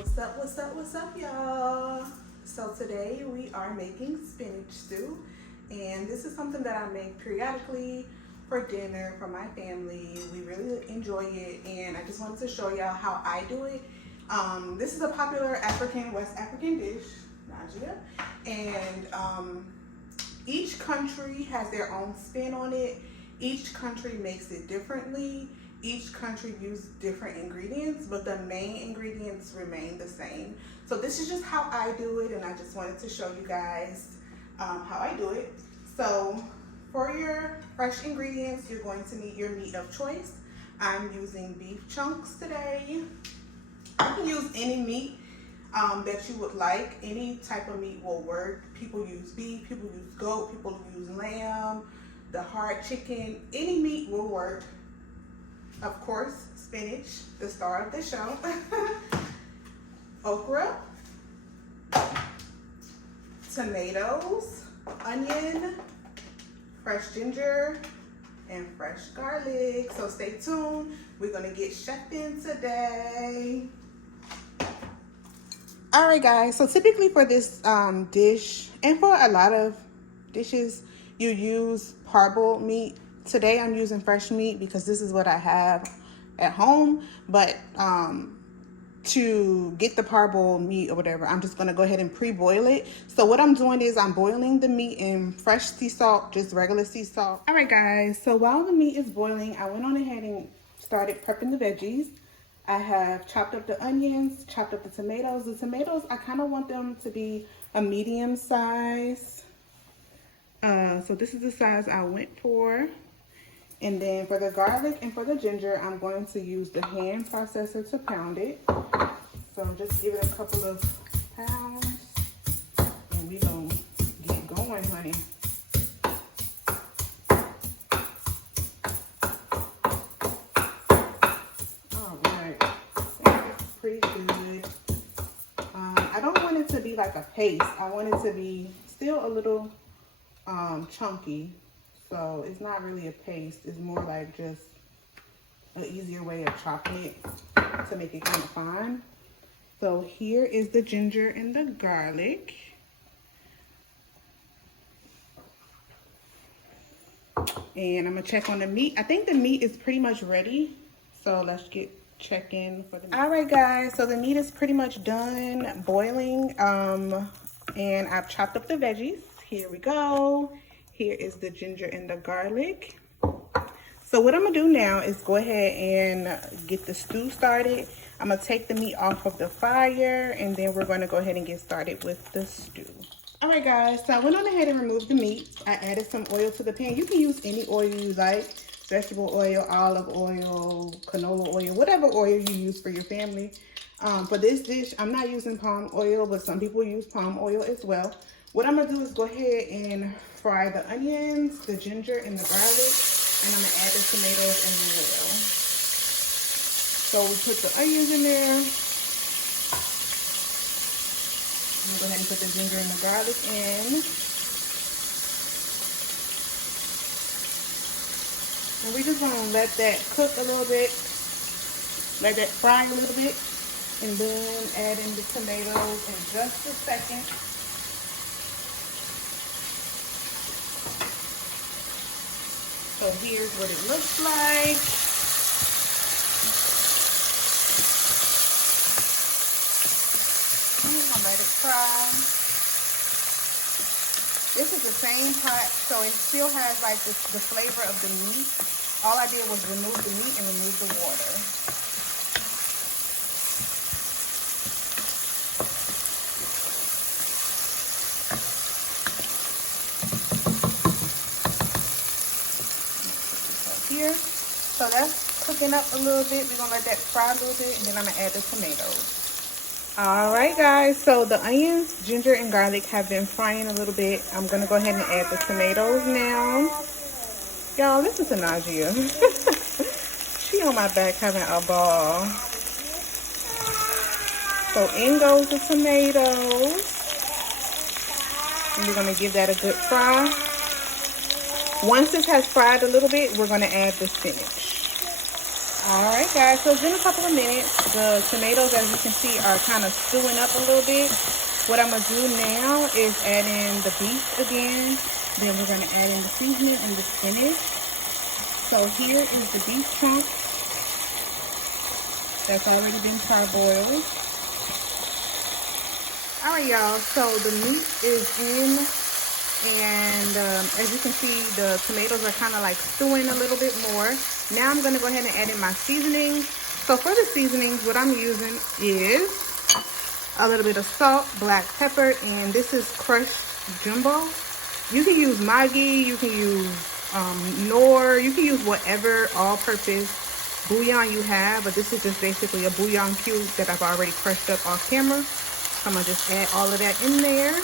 What's up, y'all? So today we are making spinach stew, and this is something that I make periodically for dinner for my family. We really enjoy it, and I just wanted to show y'all how I do it. This is a popular West African dish, Najia, and each country has their own spin on it. Each country makes it differently. Each country uses different ingredients, but the main ingredients remain the same. So this is just how I do it, and I just wanted to show you guys how I do it. So for your fresh ingredients, you're going to need your meat of choice. I'm using beef chunks today. You can use any meat that you would like. Any type of meat will work. People use beef, people use goat, people use lamb, the hard chicken. Any meat will work. Of course, spinach, the star of the show. Okra, tomatoes, onion, fresh ginger, and fresh garlic. So stay tuned. We're gonna get chefed in today. All right, guys. So typically for this dish, and for a lot of dishes, you use parboiled meat. Today I'm using fresh meat because this is what I have at home. But to get the parboiled meat or whatever, I'm just gonna go ahead and pre-boil it. So what I'm doing is I'm boiling the meat in fresh sea salt, just regular sea salt. All right, guys. So while the meat is boiling, I went on ahead and started prepping the veggies. I have chopped up the onions, chopped up the tomatoes. The tomatoes, I kind of want them to be a medium size. So this is the size I went for. And then for the garlic and for the ginger, I'm going to use the hand processor to pound it. So just give it a couple of pounds and we gonna get going, honey. All right, that's pretty good. I don't want it to be like a paste. I want it to be still a little chunky. So it's not really a paste. It's more like just an easier way of chopping it to make it kind of fine. So here is the ginger and the garlic. And I'm gonna check on the meat. I think the meat is pretty much ready. So let's check in for the meat. All right, guys. So the meat is pretty much done boiling. And I've chopped up the veggies. Here we go. Here is the ginger and the garlic. So what I'm gonna do now is go ahead and get the stew started. I'm gonna take the meat off of the fire, and then we're gonna go ahead and get started with the stew. All right, guys, so I went on ahead and removed the meat. I added some oil to the pan. You can use any oil you like, vegetable oil, olive oil, canola oil, whatever oil you use for your family. For this dish, I'm not using palm oil, but some people use palm oil as well. What I'm gonna do is go ahead and fry the onions, the ginger, and the garlic, and I'm gonna add the tomatoes as well. So we put the onions in there. I'm gonna go ahead and put the ginger and the garlic in. And we just wanna let that cook a little bit, let that fry a little bit, and then add in the tomatoes in just a second. So here's what it looks like. I'm gonna let it fry. This is the same pot, so it still has like the flavor of the meat. All I did was remove the meat and remove the water. Here. So that's cooking up a little bit. We're gonna let that fry a little bit, and then I'm gonna add the tomatoes. All right, guys, so the onions, ginger, and garlic have been frying a little bit. I'm gonna go ahead and add the tomatoes now. Y'all, listen to Najia. She on my back having a ball. So in goes the tomatoes. And we're gonna give that a good fry. Once this has fried a little bit, we're going to add the spinach. All right, guys, so it's been a couple of minutes. The tomatoes, as you can see, are kind of stewing up a little bit. What I'm going to do now is add in the beef again. Then we're going to add in the seasoning and the spinach. So here is the beef chunk that's already been parboiled. All right, y'all, so the meat is in, and as you can see, the tomatoes are kind of like stewing a little bit more. Now I'm going to go ahead and add in my seasonings. So for the seasonings, what I'm using is a little bit of salt, black pepper, and this is crushed jumbo. You can use Maggi, you can use Knorr, you can use whatever all-purpose bouillon you have, but this is just basically a bouillon cube that I've already crushed up off camera. So I'm gonna just add all of that in there.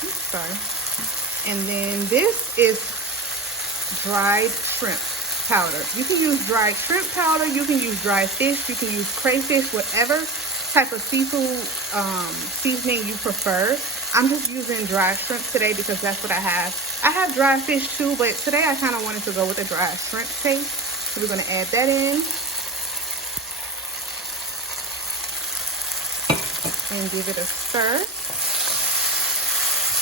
Oops, sorry. And then this is dried shrimp powder. You can use dried shrimp powder, you can use dried fish, you can use crayfish, whatever type of seafood seasoning you prefer. I'm just using dried shrimp today because that's what I have. I have dried fish too, but today I kind of wanted to go with the dried shrimp taste. So we're gonna add that in. And give it a stir.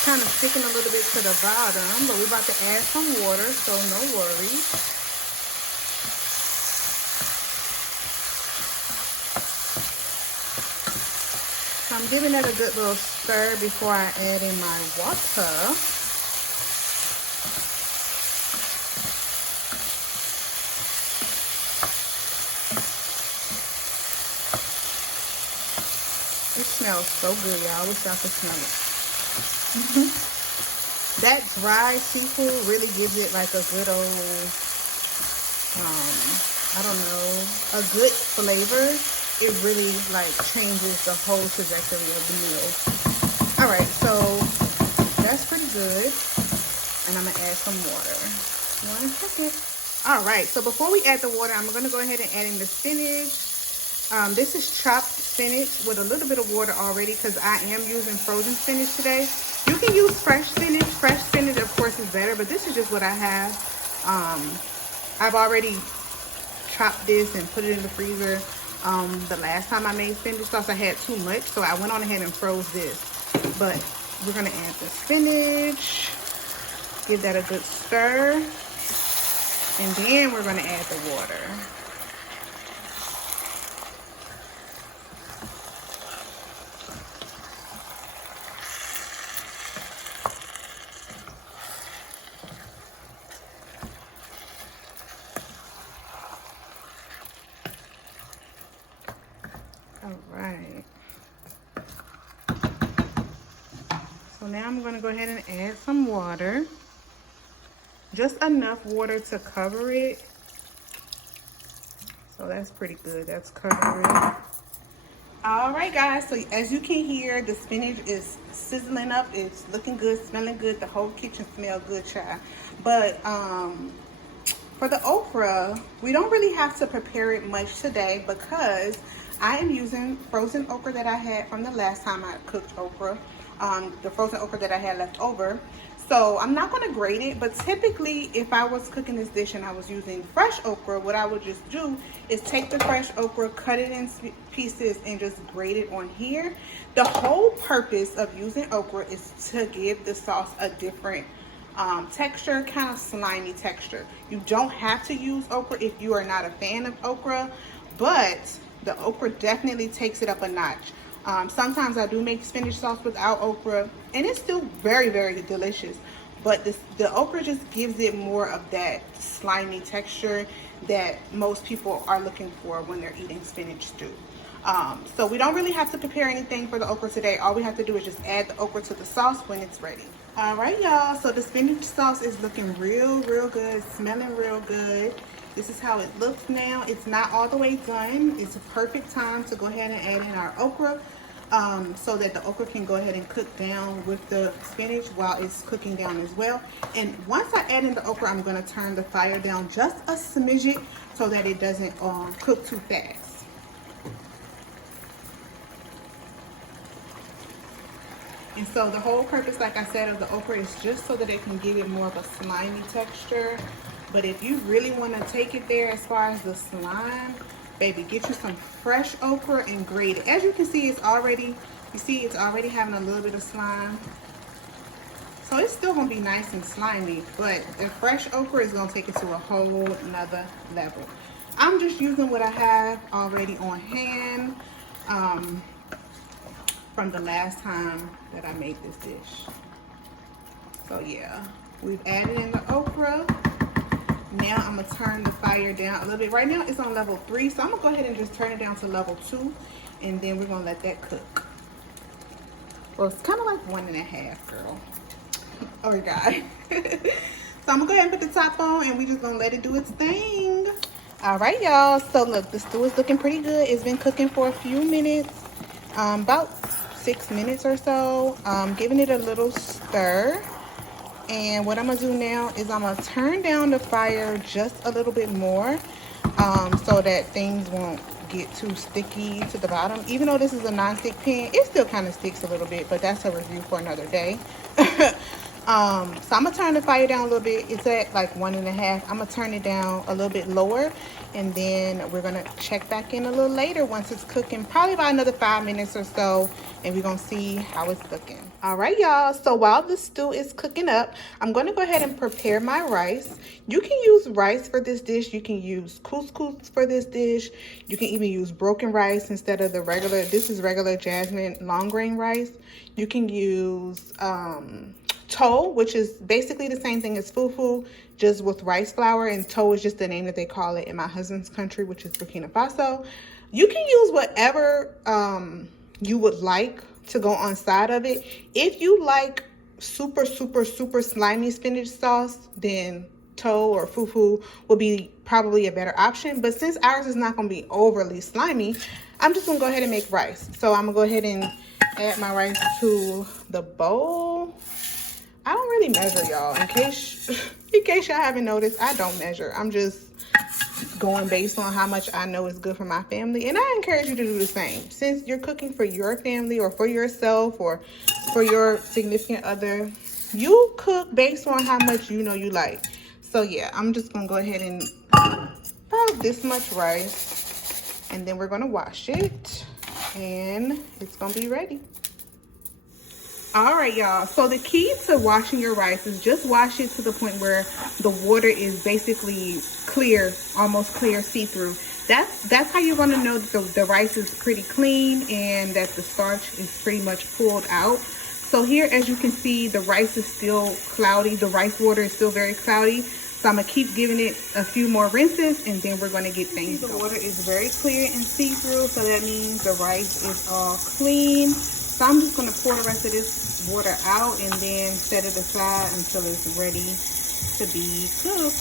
Kind of sticking a little bit to the bottom, but we're about to add some water, so no worries. So I'm giving that a good little stir before I add in my water. It smells so good, y'all. I wish y'all could smell it. That dry seafood really gives it like a good old, I don't know, a good flavor. It really like changes the whole trajectory of the meal. All right, so that's pretty good. And I'm gonna add some water. 1 second. All right, so before we add the water, I'm gonna go ahead and add in the spinach. This is chopped spinach with a little bit of water already because I am using frozen spinach today. You can use fresh spinach. Fresh spinach, of course, is better, but this is just what I have. I've already chopped this and put it in the freezer. The last time I made spinach sauce, I had too much, so I went on ahead and froze this. But we're going to add the spinach, give that a good stir, and then we're going to add the water. All right. So now I'm going to go ahead and add some water. Just enough water to cover it. So that's pretty good. That's covering it. All right, guys. So as you can hear, the spinach is sizzling up. It's looking good, smelling good. The whole kitchen smells good, child. But for the okra, we don't really have to prepare it much today because I am using frozen okra that I had from the last time I cooked okra, the frozen okra that I had left over. So I'm not going to grate it, but typically if I was cooking this dish and I was using fresh okra, what I would just do is take the fresh okra, cut it in pieces, and just grate it on here. The whole purpose of using okra is to give the sauce a different texture, kind of slimy texture. You don't have to use okra if you are not a fan of okra, but the okra definitely takes it up a notch. Sometimes I do make spinach sauce without okra, and it's still very, very delicious. But the okra just gives it more of that slimy texture that most people are looking for when they're eating spinach stew. So we don't really have to prepare anything for the okra today. All we have to do is just add the okra to the sauce when it's ready. All right, y'all. So the spinach sauce is looking real good, smelling real good. This is how it looks now. It's not all the way done. It's a perfect time to go ahead and add in our okra so that the okra can go ahead and cook down with the spinach while it's cooking down as well. And once I add in the okra, I'm going to turn the fire down just a smidget so that it doesn't cook too fast. And so the whole purpose, like I said, of the okra is just so that it can give it more of a slimy texture. But if you really want to take it there as far as the slime, baby, get you some fresh okra and grate it. As you can see, it's already having a little bit of slime. So it's still gonna be nice and slimy, but the fresh okra is gonna take it to a whole nother level. I'm just using what I have already on hand from the last time that I made this dish. So yeah, we've added in the okra. Now I'm gonna turn the fire down a little bit. Right now it's on level 3, so I'm gonna go ahead and just turn it down to level 2, and then we're gonna let that cook. Well, it's kind of like 1.5, girl. Oh God. So I'm gonna go ahead and put the top on, and we just gonna let it do its thing. All right, y'all. So look, the stew is looking pretty good. It's been cooking for a few minutes, about 6 minutes or so. Giving it a little stir. And what I'm gonna do now is I'm gonna turn down the fire just a little bit more, so that things won't get too sticky to the bottom. Even though this is a non-stick pan, it still kind of sticks a little bit, but that's a review for another day. So I'm gonna turn the fire down a little bit. It's at like 1.5. I'm gonna turn it down a little bit lower, and then we're gonna check back in a little later once it's cooking, probably about another 5 minutes or so, and we're gonna see how it's looking. All right, y'all, so while the stew is cooking up, I'm gonna go ahead and prepare my rice. You can use rice for this dish. You can use couscous for this dish. You can even use broken rice instead of the regular. This is regular jasmine long grain rice. You can use tow, which is basically the same thing as fufu, just with rice flour, and tow is just the name that they call it in my husband's country, which is Burkina Faso. You can use whatever you would like to go on side of it. If you like super slimy spinach sauce, then tow or fufu will be probably a better option. But since ours is not going to be overly slimy, I'm just going to go ahead and make rice. So I'm going to go ahead and add my rice to the bowl. I don't really measure, y'all. In case y'all haven't noticed, I don't measure. I'm just going based on how much I know is good for my family. And I encourage you to do the same. Since you're cooking for your family or for yourself or for your significant other, you cook based on how much you know you like. So yeah, I'm just going to go ahead and about this much rice. And then we're going to wash it. And it's going to be ready. All right, y'all, so the key to washing your rice is just wash it to the point where the water is basically clear, almost clear, see-through. That's how you're going to know that the rice is pretty clean and that the starch is pretty much pulled out. So here, as you can see, the rice is still cloudy. The rice water is still very cloudy. So I'm going to keep giving it a few more rinses, and then we're going to get things going. The water is very clear and see-through, so that means the rice is all clean. So I'm just going to pour the rest of this water out and then set it aside until it's ready to be cooked.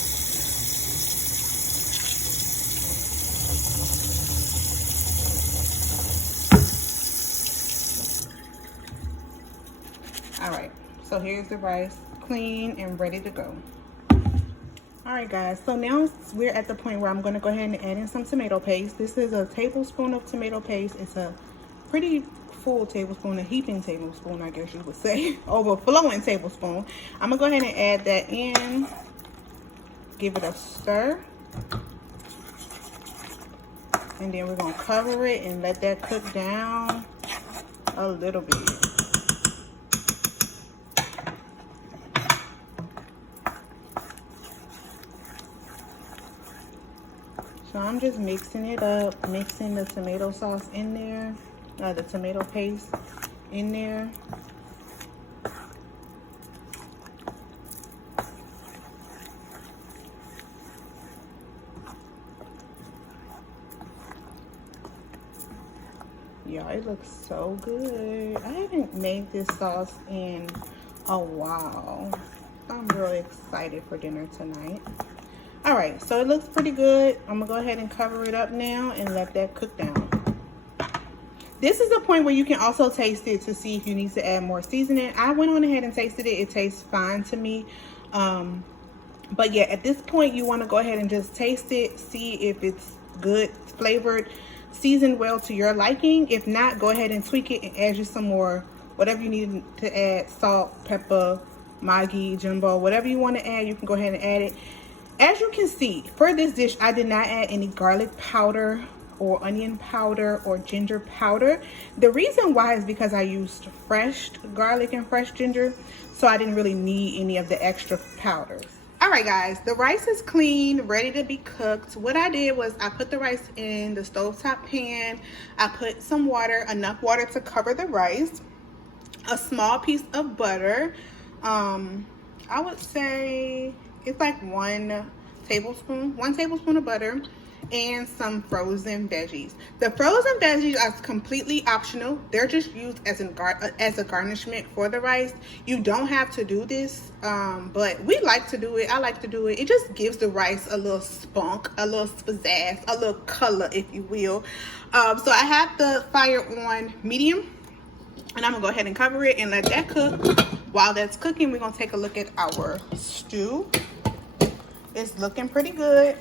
All right, so here's the rice, clean and ready to go. All right, guys, so now we're at the point where I'm going to go ahead and add in some tomato paste. This is a tablespoon of tomato paste. It's a pretty full tablespoon, a heaping tablespoon, I guess you would say, overflowing tablespoon. I'm gonna go ahead and add that in, give it a stir, and then we're gonna cover it and let that cook down a little bit. So I'm just mixing it up, mixing the tomato sauce in there. The tomato paste in there. Y'all, it looks so good. I haven't made this sauce in a while. I'm really excited for dinner tonight. All right, so it looks pretty good. I'm gonna go ahead and cover it up now and let that cook down. This is the point where you can also taste it to see if you need to add more seasoning. I went on ahead and tasted it. It tastes fine to me. But yeah, at this point, you want to go ahead and just taste it, see if it's good, flavored, seasoned well to your liking. If not, go ahead and tweak it and add you some more, whatever you need to add, salt, pepper, Maggi, jumbo, whatever you want to add, you can go ahead and add it. As you can see, for this dish, I did not add any garlic powder or onion powder or ginger powder. The reason why is because I used fresh garlic and fresh ginger, so I didn't really need any of the extra powders. All right, guys, the rice is clean, ready to be cooked. What I did was I put the rice in the stovetop pan. I put some water, enough water to cover the rice, a small piece of butter. I would say it's like one tablespoon of butter, and some frozen veggies. The frozen veggies are completely optional. They're just used as a garnishment for the rice. You don't have to do this, but we like to do it. I like to do it. It just gives the rice a little spunk, a little pizzazz, a little color, if you will. So I have the fire on medium, and I'm gonna go ahead and cover it and let that cook. While that's cooking, we're gonna take a look at our stew. It's looking pretty good.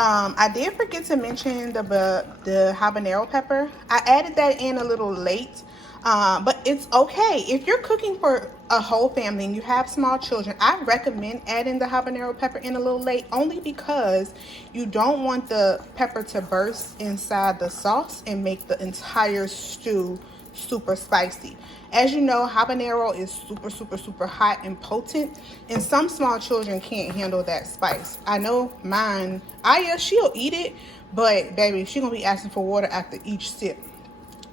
I did forget to mention the habanero pepper. I added that in a little late, but it's okay. If you're cooking for a whole family and you have small children, I recommend adding the habanero pepper in a little late, only because you don't want the pepper to burst inside the sauce and make the entire stew super spicy. As you know, habanero is super hot and potent, and some small children can't handle that spice. I know mine, Aya, she'll eat it, but baby, she gonna be asking for water after each sip.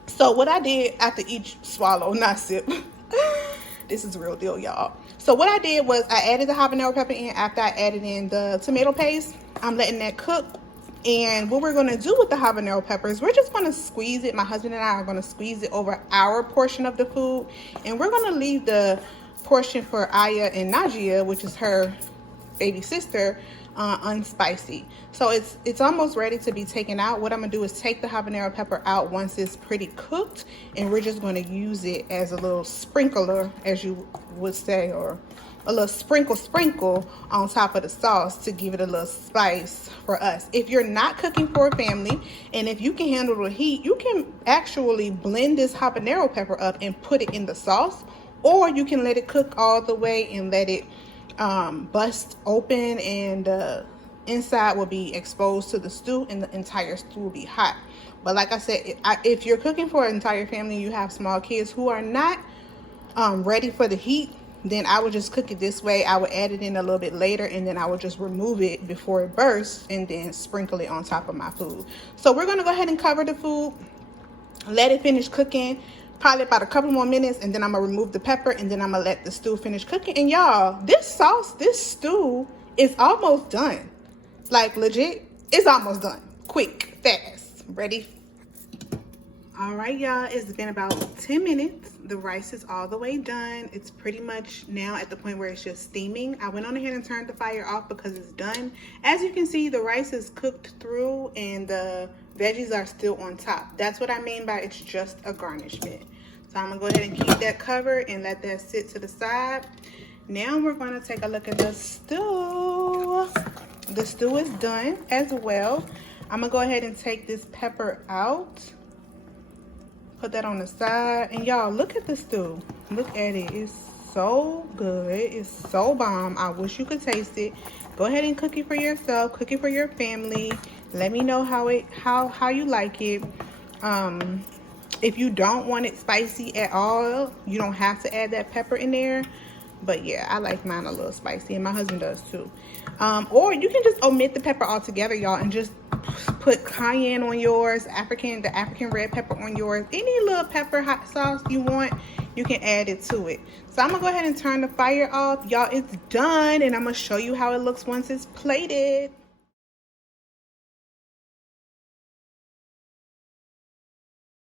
So what I did after each swallow, not sip, this is a real deal, y'all. So what I did was I added the habanero pepper in after I added in the tomato paste. I'm letting that cook. And what we're going to do with the habanero peppers, we're just going to squeeze it. My husband and I are going to squeeze it over our portion of the food. And we're going to leave the portion for Aya and Najia, which is her baby sister, unspicy. So it's almost ready to be taken out. What I'm going to do is take the habanero pepper out once it's pretty cooked. And we're just going to use it as a little sprinkler, as you would say, or a little sprinkle on top of the sauce to give it a little spice for us. If you're not cooking for a family, and if you can handle the heat, you can actually blend this habanero pepper up and put it in the sauce, or you can let it cook all the way and let it bust open, and the inside will be exposed to the stew and the entire stew will be hot. But like I said, if you're cooking for an entire family, you have small kids who are not ready for the heat, then I would just cook it this way. I would add it in a little bit later, and then I would just remove it before it bursts and then sprinkle it on top of my food. So we're going to go ahead and cover the food, let it finish cooking, probably about a couple more minutes, and then I'm going to remove the pepper, and then I'm going to let the stew finish cooking. And y'all, this stew is almost done. Like legit, it's almost done. Quick, fast, ready. All right, y'all, it's been about 10 minutes. The rice is all the way done. It's pretty much now at the point where it's just steaming. I went on ahead and turned the fire off because it's done. As you can see, the rice is cooked through and the veggies are still on top. That's what I mean by it's just a garnishment. So I'm gonna go ahead and keep that covered and let that sit to the side. Now we're gonna take a look at the stew. The stew is done as well. I'm gonna go ahead and take this pepper out. Put that on the side, and y'all, look at the stew. Look at it. It's so good. It's so bomb. I wish you could taste it. Go ahead and cook it for yourself. Cook it for your family. Let me know how you like it. If you don't want it spicy at all, you don't have to add that pepper in there. But yeah, I like mine a little spicy, and my husband does too. Or you can just omit the pepper altogether, y'all, and just put cayenne on yours, the African red pepper on yours. Any little pepper hot sauce you want, you can add it to it. So I'm gonna go ahead and turn the fire off. Y'all, it's done, and I'm gonna show you how it looks once it's plated.